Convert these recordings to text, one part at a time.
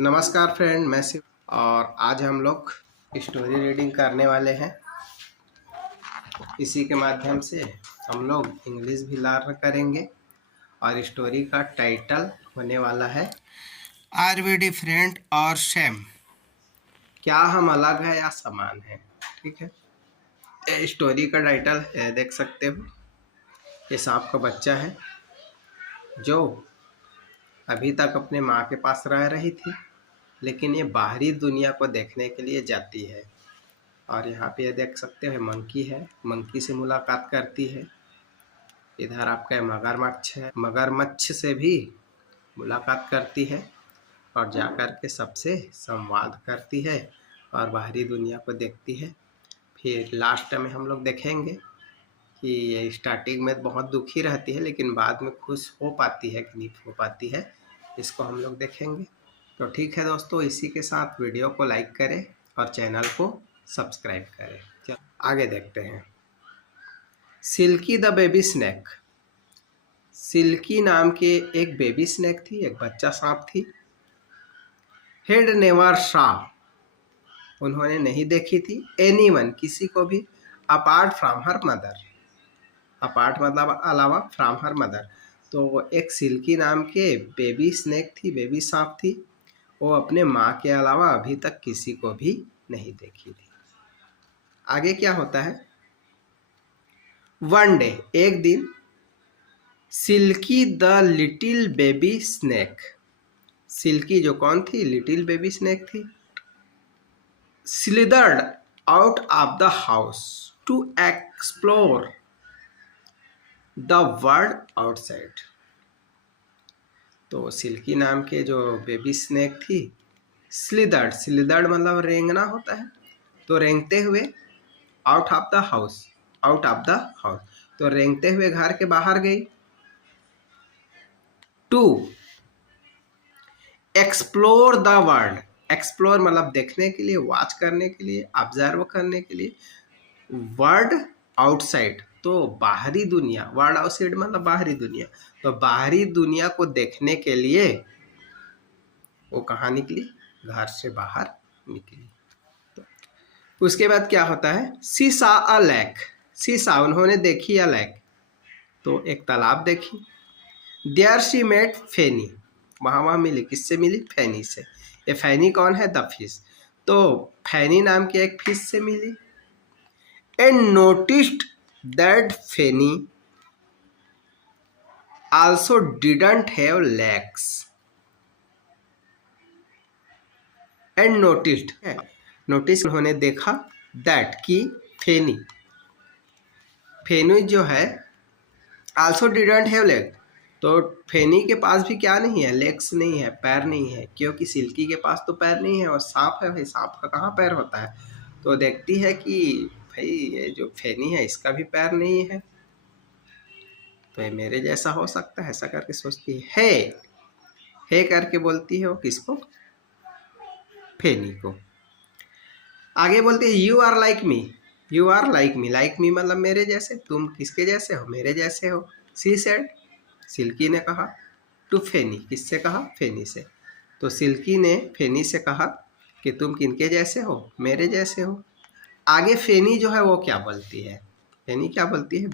नमस्कार फ्रेंड, मैं शिव और आज हम लोग स्टोरी रीडिंग करने वाले हैं। इसी के माध्यम से हम लोग इंग्लिश भी लर्न करेंगे और स्टोरी का टाइटल होने वाला है आर वी डिफरेंट और सेम, क्या हम अलग है या समान है। ठीक है, ये स्टोरी का टाइटल है, देख सकते हो। ये सांप का बच्चा है जो अभी तक अपने माँ के पास रह रही थी, लेकिन ये बाहरी दुनिया को देखने के लिए जाती है। और यहाँ पे ये देख सकते हो मंकी है, मंकी से मुलाकात करती है। इधर आपका मगरमच्छ है, मगरमच्छ से भी मुलाकात करती है और जा कर के सबसे संवाद करती है और बाहरी दुनिया को देखती है। फिर लास्ट में हम लोग देखेंगे कि ये स्टार्टिंग में बहुत दुखी रहती है, लेकिन बाद में खुश हो पाती है कि नहीं हो पाती है, इसको हम लोग देखेंगे। तो ठीक है दोस्तों, इसी के साथ वीडियो को लाइक करें और चैनल को सब्सक्राइब करें। चलो आगे देखते हैं। Silky the baby snake. Silky नाम के एक बेबी स्नैक थी, एक बच्चा सांप थी। हेड नेवर सॉ, उन्होंने नहीं देखी थी, एनीवन किसी को भी, apart from her mother, apart मतलब अलावा, फ्रॉम हर मदर। तो एक सिल्की नाम के बेबी स्नैक थी, बेबी सांप थी, वो अपने माँ के अलावा अभी तक किसी को भी नहीं देखी थी। आगे क्या होता है। वन डे, एक दिन, Silky the little baby snake, Silky जो कौन थी, लिटिल बेबी स्नैक थी, slithered out of the house to explore the world outside. तो सिल्की नाम के जो बेबी स्नैक थी, स्लिदर्ड, स्लिदर्ड मतलब रेंगना होता है, तो रेंगते हुए, out of the house, out of the house, तो रेंगते हुए घर के बाहर गई। To explore the world, explore मतलब देखने के लिए, वॉच करने के लिए, ऑब्जर्व करने के लिए, वर्ल्ड आउटसाइड तो बाहरी दुनिया, वर्ल्ड आउटसाइड मतलब बाहरी दुनिया, तो बाहरी दुनिया को देखने के लिए वो कहाँ निकली, घर से बाहर निकली। तो उसके बाद क्या होता है, सी सा अ लेक, सी सा उन्होंने देखी अ लेक, तो एक तालाब देखी। देयर शी मेट फेनी, वहाँ मिली, किससे मिली, फैनी से। ये फैनी कौन है, द फिश, तो फैनी नाम के एक फिश से मिली। And noticed that Finny also didn't have legs. And noticed है, नोटिस उन्होंने देखा, दैट की फेनी, फेनी जो है, आल्सो डिडंट हैव लेग, तो फेनी के पास भी क्या नहीं है, लेग्स नहीं है, पैर नहीं है, क्योंकि सिल्की के पास तो पैर नहीं है और सांप है भाई, सांप का कहाँ पैर होता है। तो देखती है कि भाई ये जो फेनी है इसका भी पैर नहीं है, तो ये मेरे जैसा हो सकता है, ऐसा करके सोचती है, हे करके बोलती है वो किसको, फेनी को। आगे बोलती है you are like me, you are like me, like me मतलब मेरे जैसे, तुम किसके जैसे हो, मेरे जैसे हो। सी सेड, सिल्की ने कहा, टू फेनी, किससे कहा, फेनी से। तो सिल्की ने फेनी से कहा कि तुम किनके जैसे हो, मेरे जैसे हो। आगे फेनी जो है वो क्या बोलती है, फेनी क्या बोलती है,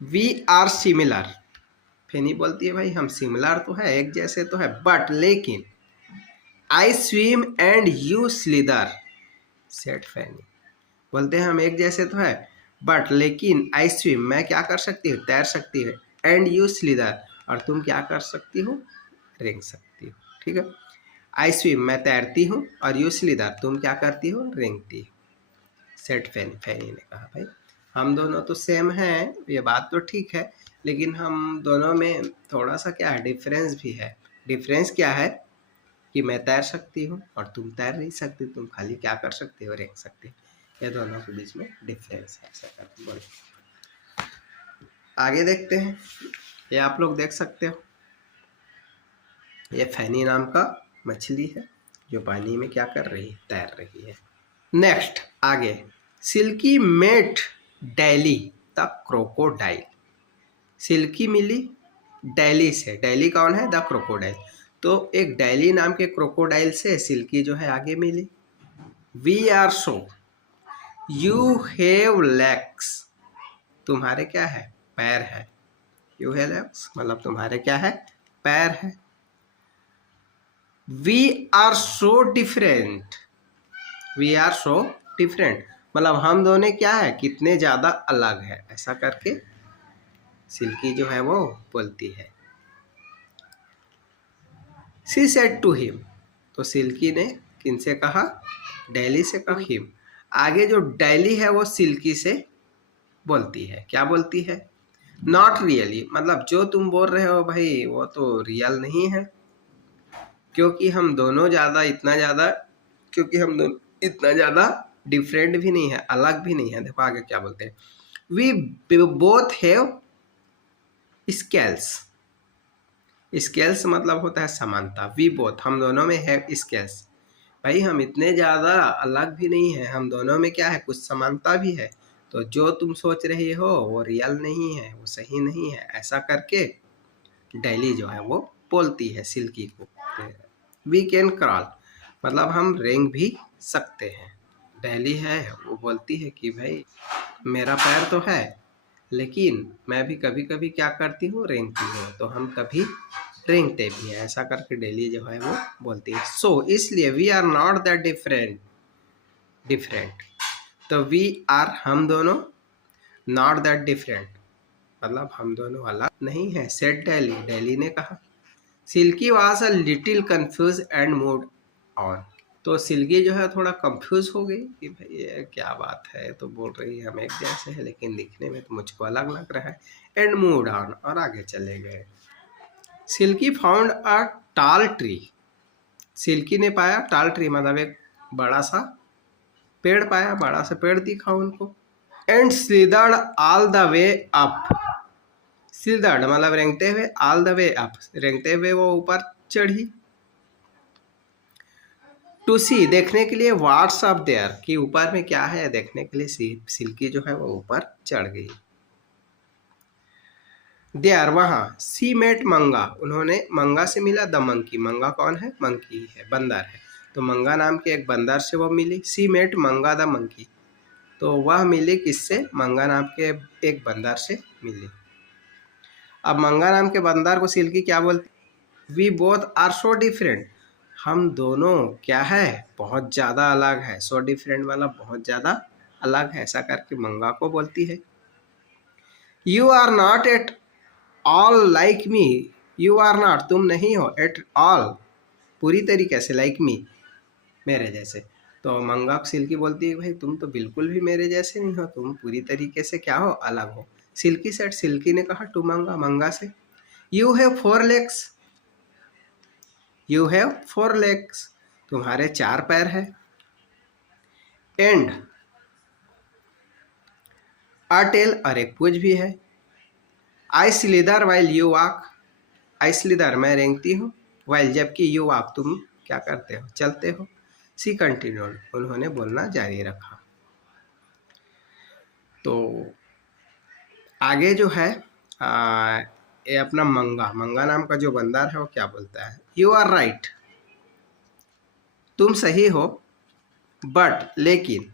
वी आर सिमिलर, फेनी बोलती है भाई हम सिमिलर तो है, एक जैसे तो है, बट लेकिन I swim and you slither, said Finny, बोलते हैं हम एक जैसे तो है, बट लेकिन आई स्विम मैं क्या कर सकती हूँ, तैर सकती है, एंड यू स्लिदर और तुम क्या कर सकती हो, रेंग सकती हो। ठीक है, आई स्विम मैं तैरती हूँ और यू स्लिदर तुम क्या करती हो, रेंगती हो। सेट फैनी ने कहा भाई हम दोनों तो सेम हैं, ये बात तो ठीक है, लेकिन हम दोनों में थोड़ा सा क्या है, डिफरेंस भी है। डिफरेंस क्या है कि मैं तैर सकती हूँ और तुम तैर नहीं सकती, तुम खाली क्या कर सकती हो, रेंग सकती हो, ये दोनों के बीच में डिफरेंस है, ऐसा करके बोले। आगे देखते हैं, ये आप लोग देख सकते हो, ये फैनी नाम का मछली है जो पानी में क्या कर रही है, तैर रही है। नेक्स्ट आगे, Silky met Daily the crocodile, Silky मिली डेली से, डेली कौन है? The crocodile. तो एक डेली नाम के क्रोकोडाइल से सिल्की जो है आगे मिली। We are so, you have legs, तुम्हारे क्या है? पैर है। यू हैव लेग्स मतलब तुम्हारे क्या है? पैर है। We are so different, we are so different मतलब हम दोनों क्या है? कितने ज्यादा अलग है, ऐसा करके सिल्की जो है वो बोलती है। शी सेड टू हिम, तो सिल्की ने किनसे कहा? डेली से कहा। हिम, आगे जो डेली है वो सिल्की से बोलती है, क्या बोलती है? नॉट रियली मतलब जो तुम बोल रहे हो भाई वो तो रियल नहीं है, क्योंकि हम दोनों इतना ज़्यादा डिफरेंट भी नहीं है, अलग भी नहीं है। देखो आगे क्या बोलते हैं, we both have scales, scales मतलब होता है समानता। वी बोथ हम दोनों में है स्केल्स, भाई हम इतने ज़्यादा अलग भी नहीं है, हम दोनों में क्या है? कुछ समानता भी है। तो जो तुम सोच रही हो वो रियल नहीं है, वो सही नहीं है, ऐसा करके डेली जो है वो बोलती है सिल्की को। वी कैन क्रॉल मतलब हम रेंग भी सकते हैं। डेली है वो बोलती है कि भाई मेरा पैर तो है, लेकिन मैं भी कभी कभी क्या करती हूँ? रेंगती हूँ। तो हम कभी रेंगते भी हैं, ऐसा करके डेली जो है वो बोलती है। सो इसलिए we are not that different, तो वी आर हम दोनों, नॉट दैट डिफरेंट मतलब हम दोनों अलग नहीं है, सेड डेली, डेली ने कहा। Silky was a little confuse and moved on, तो सिल्की जो है थोड़ा कंफ्यूज हो गई कि भाई ये क्या बात है, तो बोल रही है हम एक जैसे हैं लेकिन दिखने में तो मुझको अलग लग रहा है। एंड मूड ऑन और आगे चले गए। सिल्की फाउंड अ टाल ट्री, सिल्की ने पाया टाल ट्री मतलब एक बड़ा सा पेड़ पाया, बड़ा सा पेड़ दिखा उनको। And slithered all the way up, slithered मतलब रेंगते हुए, ऑल द वे अप रेंगते हुए वो ऊपर चढ़ी। टू सी देखने के लिए, व्हाट्स अप देयर कि ऊपर में क्या है देखने के लिए सिल्की जो है वो ऊपर चढ़ गई। देयर वहाँ, सी मेट मंगा उन्होंने मंगा से मिला। द मंकी, मंगा कौन है? मंकी है, बंदर है। तो मंगा नाम के एक बंदर से वो मिली। सी मेट मंगा द मंकी, तो वह मिली किससे? मंगा नाम के एक बंदर से मिली। अब मंगा नाम के बंदर को सिल्की क्या बोलती? We both are so different, हम दोनों क्या है? बहुत ज़्यादा अलग है। सो डिफरेंट मतलब बहुत ज़्यादा अलग है, ऐसा करके मंगा को बोलती है। You are not at all like me, you are not तुम नहीं हो, एट ऑल पूरी तरीके से, लाइक मी मेरे जैसे। तो मंगा को सिल्की बोलती है भाई तुम तो बिल्कुल भी मेरे जैसे नहीं हो, तुम पूरी तरीके से क्या हो? अलग हो। सिल्की सेड, सिल्की ने कहा टू मंगा, मंगा से, you have 4 legs, you have 4 legs तुम्हारे 4 पैर है। एंड अ टेल और एक पूंछ भी है। आई slither while you walk, I slither मैं रेंगती हूँ, वाइल जबकि यू वॉक तुम क्या करते हो? चलते हो। सी कंटिन्यूड उन्होंने बोलना जारी रखा। तो आगे जो है ये अपना मंगा, मंगा नाम का जो बंदर है वो क्या बोलता है? यू आर राइट, तुम सही हो, बट लेकिन,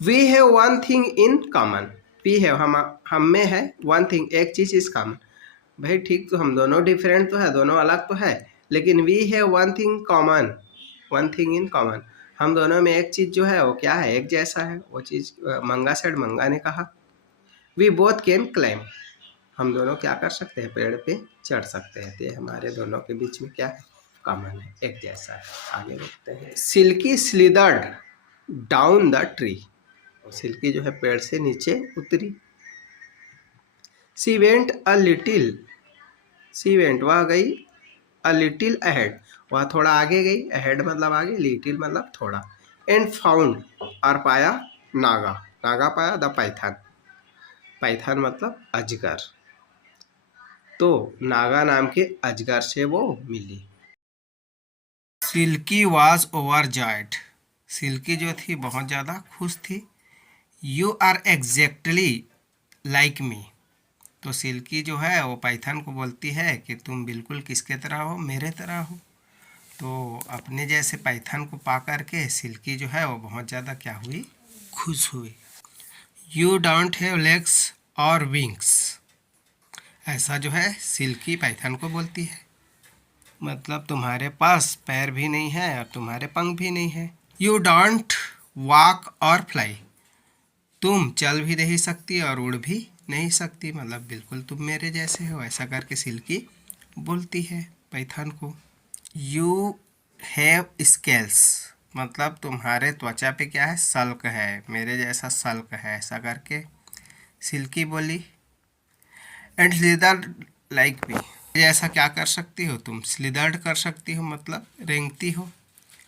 we have one thing in common, we have हम में है, वन थिंग एक चीज इज कॉमन, भाई ठीक तो हम दोनों डिफरेंट तो है, दोनों अलग तो है, लेकिन we have one thing common, one thing in common हम दोनों में एक चीज जो है वो क्या है? एक जैसा है। वो चीज मंगा सेड, मंगा ने कहा। वी बोथ कैन क्लाइम हम दोनों क्या कर सकते हैं? पेड़ पे चढ़ सकते हैं। तो हमारे दोनों के बीच में क्या है? कॉमन है, एक जैसा है। आगे देखते हैं। Silky slithered down the tree, Silky जो है पेड़ से नीचे उतरी। She went a little, she went वह गई, अ लिटिल अहेड वह थोड़ा आगे गई, अहेड मतलब आगे, लिटिल मतलब थोड़ा। एंड फाउंड और पाया, नागा, नागा पाया, द पाइथन, पाइथन मतलब अजगर, तो नागा नाम के अजगर से वो मिली। सिल्की वॉज ओवरजॉयड, सिल्की जो थी बहुत ज़्यादा खुश थी। You are exactly like me, तो सिल्की जो है वो पाइथन को बोलती है कि तुम बिल्कुल किसके तरह हो, मेरे तरह हो। तो अपने जैसे पाइथन को पा करके सिल्की जो है वो बहुत ज़्यादा क्या हुई, खुश हुई। यू डोंट हैव लेग्स और विंग्स, ऐसा जो है सिल्की पाइथन को बोलती है। मतलब तुम्हारे पास पैर भी नहीं है और तुम्हारे पंख भी नहीं है। यू डोंट वॉक और फ्लाई, तुम चल भी नहीं सकती और उड़ भी नहीं सकती, मतलब बिल्कुल तुम मेरे जैसे हो, ऐसा करके सिल्की बोलती है पाइथन को। यू हैव स्केल्स, मतलब तुम्हारे त्वचा पे क्या है, सल्क है, मेरे जैसा सल्क है, ऐसा करके सिल्की बोली। एंड स्लिदर्ड लाइक मी, ऐसा क्या कर सकती हो तुम, स्लिदर्ड कर सकती हो मतलब रेंगती हो,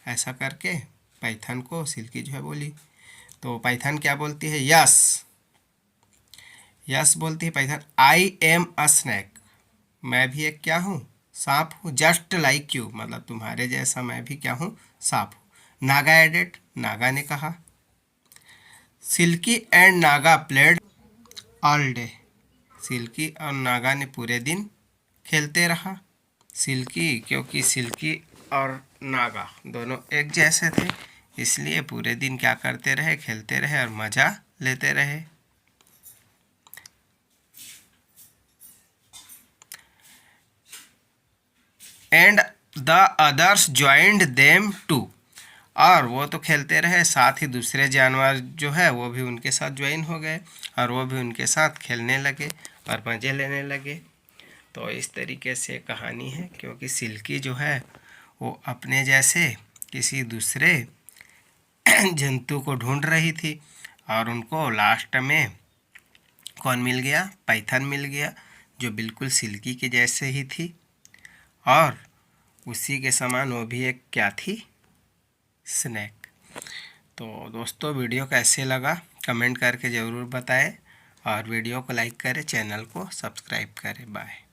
ऐसा करके पाइथन को सिल्की जो है बोली। तो पाइथन क्या बोलती है, यस, यस बोलती है python. I am a snake, मैं भी एक क्या हूँ, सांप हूँ। जस्ट लाइक यू, मतलब तुम्हारे जैसा मैं भी क्या हूँ, सांप हूँ। नागा एडेड, नागा ने कहा। Silky and Naga played all day, Silky और नागा ने पूरे दिन खेलते रहा। सिल्की, क्योंकि सिल्की और नागा दोनों एक जैसे थे, इसलिए पूरे दिन क्या करते रहे, खेलते रहे और मज़ा लेते रहे। And the others joined them too, और वो तो खेलते रहे, साथ ही दूसरे जानवर जो है वो भी उनके साथ ज्वाइन हो गए और वो भी उनके साथ खेलने लगे और मज़े लेने लगे। तो इस तरीके से कहानी है, क्योंकि सिल्की जो है वो अपने जैसे किसी दूसरे जंतु को ढूंढ रही थी और उनको लास्ट में कौन मिल गया, पाइथन मिल गया, जो बिल्कुल सिल्की के जैसे ही थी और उसी के समान वो भी एक क्या थी, स्नैक। तो दोस्तों वीडियो कैसे लगा कमेंट करके ज़रूर बताएं और वीडियो को लाइक करें, चैनल को सब्सक्राइब करें। बाय।